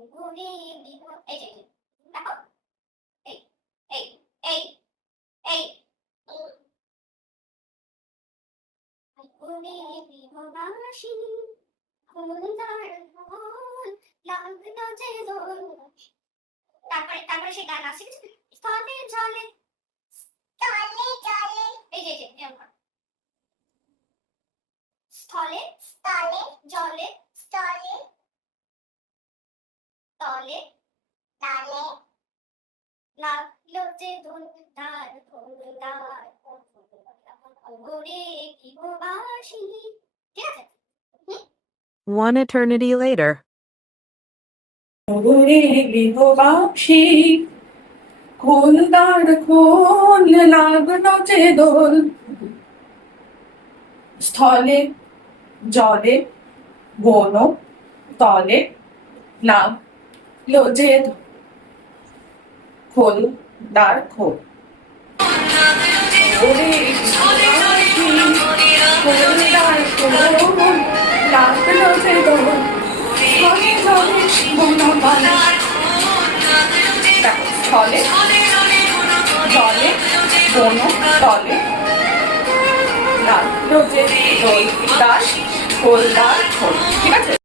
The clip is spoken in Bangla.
এই যে দেখো, এই এই এই এই গুনে বিহবাসী ফুলদার ফুল লাগলো যে দোল। তারপরে সে গান আছে কিছু, স্থলে জলে স্থলে জলে, এই যে এরকম করো। স্থলে স্থলে জলে স্থলে তলে তালে লাগলো যে দোল তার ফুলদার গুনে বিহবাসী। ঠিক আছে? One eternity later. ওরে গৃহবাসী খোলদার খোল লাগলো যে দোল, স্থলে জলে বন তলে লাগলো যে দোল, খোলদার খোল। ওরে গৃহবাসী খোলদার খোল লাগলো যে দোল, স্থলে জলে বন তলে। দেখো, স্থলে জলে বন তলে লাগলো যে দোল, তার খোলদার খোল। ঠিক আছে?